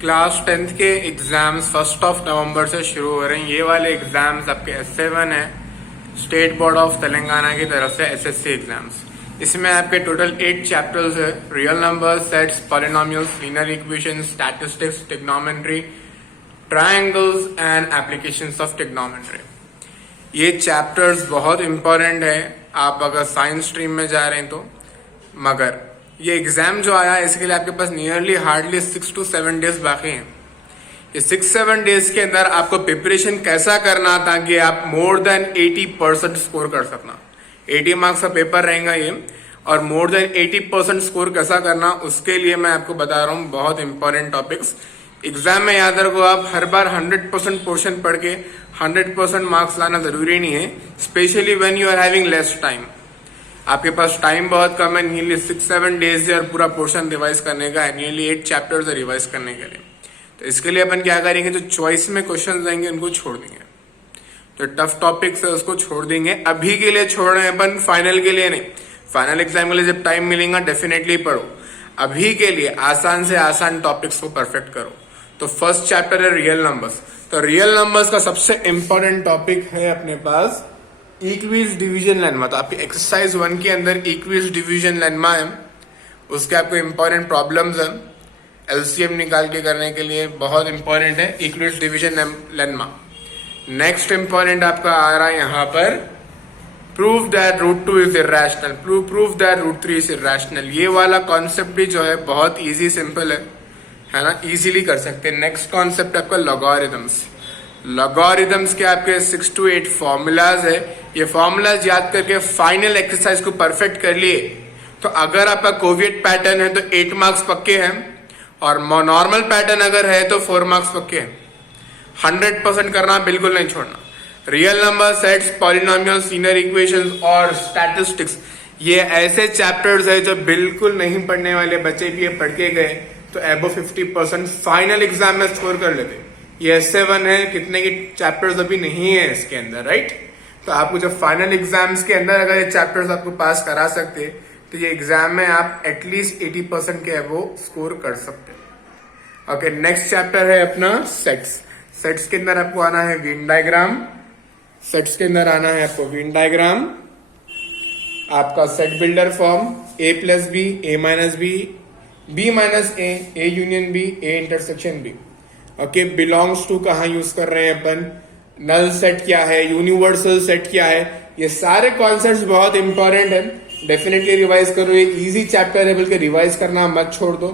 Class 10th के exams 1 नवंबर से शुरू हो रहे हैं। ये वाले एग्जाम्स आपके S7 है, स्टेट बोर्ड ऑफ तेलंगाना की तरफ से SSC एग्जाम्स। इसमें आपके टोटल 8 चैप्टर्स है। Real numbers, sets, polynomials, linear equations, statistics, trigonometry, triangles and applications of trigonometry. ये चैप्टर्स बहुत इंपॉर्टेंट है आप अगर साइंस स्ट्रीम में जा रहे हैं तो। मगर ये एग्जाम जो आया है इसके लिए आपके पास नियरली हार्डली 6 to 7 डेज बाकी हैं। ये 6-7 डेज के अंदर आपको प्रिपरेशन कैसा करना ताकि आप मोर देन 80% स्कोर कर सकना। 80 मार्क्स का पेपर रहेगा ये, और मोर देन 80% स्कोर कैसा करना उसके लिए मैं आपको बता रहा हूँ बहुत इंपॉर्टेंट टॉपिक्स। एग्जाम में याद रखो, आप हर बार 100% पोर्शन पढ़ के 100% मार्क्स लाना जरूरी नहीं है, especially when you are having less time. आपके पास टाइम बहुत कम है, नियरली 6-7 डेज है और पूरा पोर्शन रिवाइज करने का है, नियरली 8 चैप्टर्स है रिवाइज करने के लिए। तो इसके लिए अपन क्या करेंगे, जो चॉइस में क्वेश्चन आएंगे उनको छोड़ देंगे, जो टफ टॉपिक्स है उसको छोड़ देंगे। अभी के लिए छोड़ रहे हैं अपन, फाइनल के लिए नहीं। फाइनल एग्जाम के लिए जब टाइम मिलेगा डेफिनेटली पढ़ो। अभी के लिए आसान से आसान टॉपिक्स को परफेक्ट करो। तो फर्स्ट चैप्टर है रियल नंबर्स। तो रियल नंबर्स का सबसे इंपॉर्टेंट टॉपिक है अपने पास इक्विज डिवीजन लेम्मा। तो आपकी एक्सरसाइज 1 के अंदर इक्विज डिवीजन लेम्मा है, उसके आपको इंपॉर्टेंट प्रॉब्लम्स है। एलसीएम निकाल के करने के लिए बहुत इंपॉर्टेंट है Euclid's division lemma. Next important आपका आ रहा है यहाँ पर prove that root 2 is irrational, prove that root 3 is irrational. ये वाला कॉन्सेप्ट भी जो है बहुत इजी सिंपल है ना, इजीली कर सकते हैं। नेक्स्ट कॉन्सेप्ट आपका लॉगरिथम्स। लॉगरिथम्स के आपके 6 to 8 फॉर्मूलाज है। ये फॉर्मूलाज याद करके फाइनल एक्सरसाइज को परफेक्ट कर लिए तो अगर आपका कोविएट पैटर्न है तो 8 मार्क्स पक्के हैं, और नॉर्मल पैटर्न अगर है तो 4 मार्क्स पक्के हैं। 100% करना बिल्कुल नहीं छोड़ना। Real number, sets, polynomials, linear equations और स्टैटिस्टिक्स, ये ऐसे चैप्टर्स है जो बिल्कुल नहीं पढ़ने वाले बच्चे भी ये पढ़ के गए तो अबव 50% फाइनल एग्जाम में स्कोर कर लेते। ये S7 है, कितने की चैप्टर्स अभी नहीं है इसके अंदर, राइट। तो आपको जब फाइनल एग्जाम्स के अंदर अगर ये चैप्टर्स आपको पास करा सकते तो ये एग्जाम में आप एटलीस्ट 80% के अबव स्कोर कर सकते। ओके, नेक्स्ट चैप्टर है अपना सेट्स। सेट्स के अंदर आपको आना है वेन डायग्राम। सेट्स के अंदर आना है आपको वेन डायग्राम, आपका set builder form A+B, A-B, B-A, A union B, A intersection B। Okay, belongs to कहाँ यूज कर रहे हैं अपन, नल सेट क्या है, यूनिवर्सल सेट क्या है, ये सारे कॉन्सेप्ट्स बहुत इंपॉर्टेंट है। डेफिनेटली रिवाइज करो, ये इजी चैप्टर है, बल्कि रिवाइज करना मत छोड़ दो।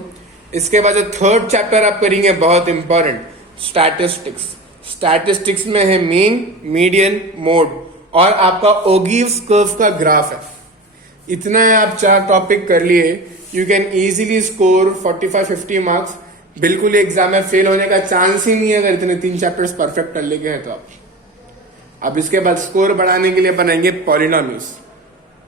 इसके बाद जो थर्ड चैप्टर आप करेंगे बहुत इंपॉर्टेंट, स्टैटिस्टिक्स। स्टैटिस्टिक्स में है मीन, मीडियन, मोड और आपका ओगिव्स कर्व का ग्राफ है। इतना आप 4 टॉपिक कर लिए, you can easily score 45-50 marks. बिल्कुल एग्जाम में फेल होने का चांस ही नहीं है अगर इतने 3 चैप्टर्स परफेक्ट कर लेंगे हैं तो आप। अब इसके बाद स्कोर बढ़ाने के लिए बनाएंगे पॉलिनोमियल्स।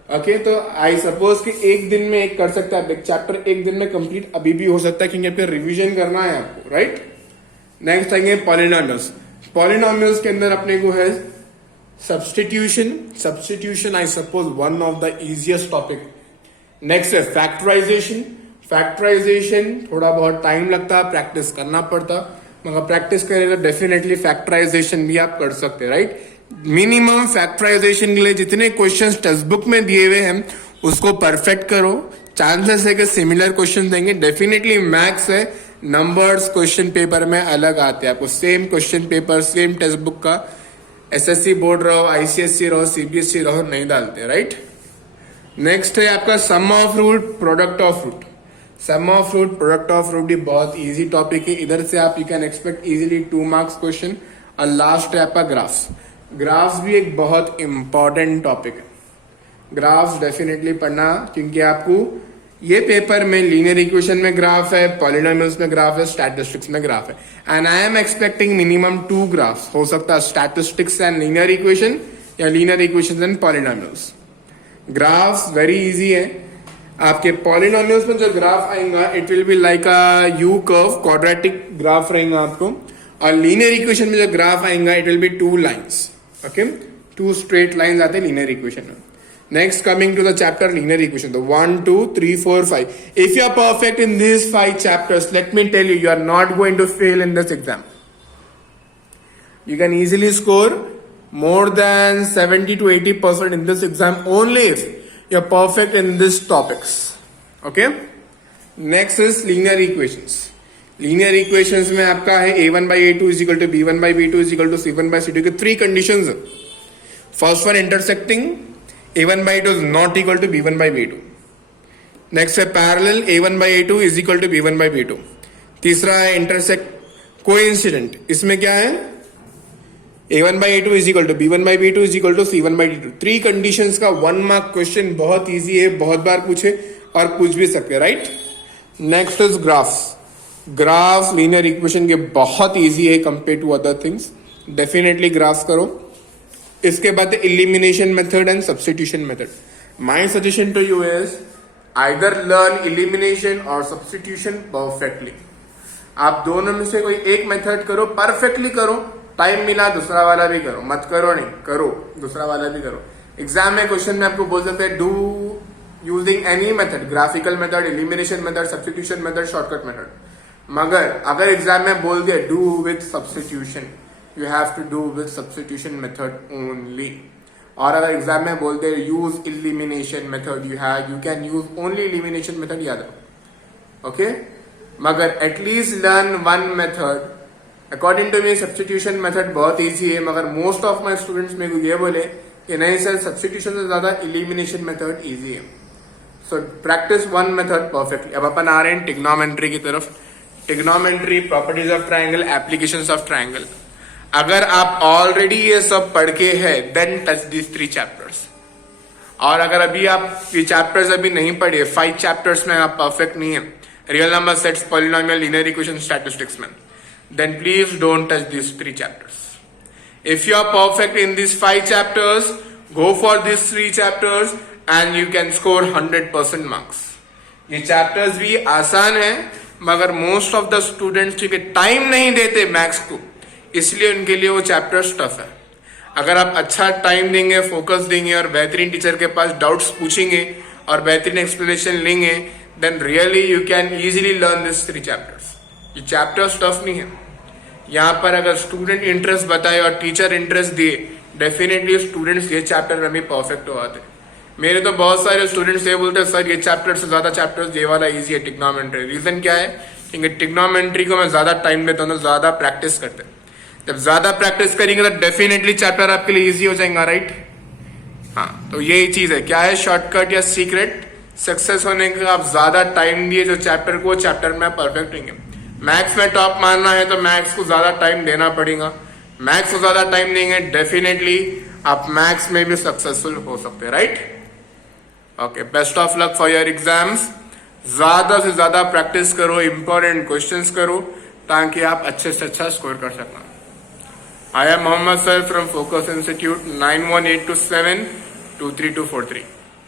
ओके, तो आई सपोज कि एक दिन में एक कर सकता है, एक चैप्टर एक दिन में कंप्लीट अभी भी हो सकता है क्योंकि आपको रिवीजन करना है आपको, राइट। नेक्स्ट आएंगे पॉलिनोमियल्स। पॉलिनोमियल्स के अंदर अपने को है substitution I suppose one of the easiest topic. Next है फैक्टराइजेशन। फैक्टराइजेशन थोड़ा बहुत टाइम लगता है, प्रैक्टिस करना पड़ता, मगर प्रैक्टिस करें तो डेफिनेटली फैक्टराइजेशन भी आप कर सकते हैं, राइट। मिनिमम फैक्टराइजेशन के लिए जितने क्वेश्चंस टेक्स्ट बुक में दिए हुए हैं उसको परफेक्ट करो। चांसेस है कि सिमिलर क्वेश्चन देंगे। डेफिनेटली मैथ्स है, नंबर्स क्वेश्चन पेपर में अलग आते हैं आपको, same question paper same text book का SSC बोर्ड रहो, ICSE रहो, CBSE रहो, नहीं डालते, राइट। नेक्स्ट है आपका sum of root, product of root. Sum of root, product of root भी बहुत इजी टॉपिक है। इधर से आप you can expect easily 2 marks question. और लास्ट है आपका ग्राफ्स। ग्राफ्स भी एक बहुत इंपॉर्टेंट टॉपिक है। ग्राफ्स डेफिनेटली पढ़ना क्योंकि आपको ये पेपर में लीनियर इक्वेशन में ग्राफ है, पॉलिनोमियल्स में ग्राफ है, स्टैटिस्टिक्स में ग्राफ है। And I am expecting minimum 2 graphs. हो सकता है स्टैटिस्टिक्स एंड लीनियर इक्वेशन या linear equation and polynomials. Graphs very easy है। आपके पॉलिनोमियल्स में जो ग्राफ आएगा it will be like a you curve, quadratic graph रहेगा आपको। और लीनियर इक्वेशन में जो ग्राफ आएगा it will be 2 lines. Okay, 2 straight lines आते हैं लीनियर इक्वेशन में। Next, coming to the chapter linear equation, the 1, 2, 3, 4, 5. If you are perfect in these 5 chapters, let me tell you, you are not going to fail in this exam. You can easily score more than 70 to 80% in this exam only if you are perfect in these topics. Okay? Next is linear equations. Linear equations में आपका है a1 by a2 is equal to b1 by b2 is equal to c1 by c2 के 3 conditions है. First one, intersecting a1 by a2 is not equal to b1 by b2. Next है parallel a1 by a2 is equal to b1 by b2. तीसरा है intersect coincident. इसमें क्या है a1 by a2 is equal to b1 by b2 is equal to c1 by d2. 3 conditions का 1 mark question, बहुत easy है, बहुत बार पूछे और पूछ भी सकते हैं, right. Next is graphs. Graph linear equation के बहुत इजी है compare to other things. Definitely graphs करो. इसके बाद elimination method and substitution method. My suggestion to you is either learn elimination और सब्स्टिट्यूशन परफेक्टली. आप दोनों में से कोई एक मेथड करो, परफेक्टली करो. टाइम मिला दूसरा वाला भी करो, मत करो नहीं, करो दूसरा वाला भी करो. एग्जाम में क्वेश्चन में आपको बोल सकते हैं do using any method, graphical method, elimination method, substitution method, shortcut method. मगर अगर एग्जाम में बोल दिया do with substitution, you have to do with substitution method only. और अगर एग्जाम में बोलते हैं use elimination method, you can use only elimination method, याद रखो. ओके, मगर at least learn one method. According to me substitution method बहुत easy है, मगर मोस्ट ऑफ माई स्टूडेंट्स मेरे को ये बोले कि नहीं सर सब्स्टिट्यूशन से ज्यादा एलिमिनेशन मेथड इजी है. So practice one method perfectly. अब अपन आ रहे हैं ट्रिग्नोमेट्री की तरफ. Trigonometry, properties of triangle, applications of triangle. अगर आप ऑलरेडी ये सब पढ़ के है देन टच दिस 3 चैप्टर्स. और अगर अभी आप ये चैप्टर्स अभी नहीं पढ़े, 5 चैप्टर्स में आप परफेक्ट नहीं है, real number sets, polynomial, linear equation, statistics में, then please don't touch these 3 chapters. If you are perfect in these 5 chapters, go for these 3 chapters and you can score 100% marks. ये chapters भी आसान है, मगर most of the students क्योंकि time नहीं देते maths को, इसलिए उनके लिए वो chapters टफ है. अगर आप अच्छा टाइम देंगे, फोकस देंगे और बेहतरीन टीचर के पास डाउट्स पूछेंगे और बेहतरीन एक्सप्लेनेशन लेंगे, then really you can easily learn these 3 chapters. ये चैप्टर्स टफ नहीं है. यहाँ पर अगर स्टूडेंट इंटरेस्ट बताए और टीचर इंटरेस्ट दिए, डेफिनेटली स्टूडेंट्स ये चैप्टर में भी परफेक्ट हो आते. मेरे तो बहुत सारे स्टूडेंट्स ये बोलते हैं सर ये चैप्टर से ज्यादा चैप्टर्स ये वाला इजी है ट्रिग्नोमेट्री. रीजन क्या है? क्योंकि ट्रिग्नोमेट्री को मैं ज्यादा टाइम देता हूँ, ज्यादा प्रैक्टिस करते हैं. जब ज्यादा प्रैक्टिस करेंगे तो डेफिनेटली चैप्टर आपके लिए इजी हो जाएगा, राइट. हाँ, तो यही चीज है. क्या है शॉर्टकट या सीक्रेट सक्सेस होने का? आप ज्यादा टाइम दिए जो चैप्टर को, चैप्टर में परफेक्ट होंगे. मैथ्स में टॉप मारना है तो मैथ्स को ज्यादा टाइम देना पड़ेगा. मैथ्स को ज्यादा टाइम देंगे, डेफिनेटली आप मैथ्स में भी सक्सेसफुल हो सकते हैं, right. Okay, best of luck for your exams. ज्यादा से ज्यादा प्रैक्टिस करो, इंपॉर्टेंट क्वेश्चंस करो, ताकि आप अच्छे से अच्छा स्कोर कर सकें. I am Mohammad sir from Focus Institute. 9182723243.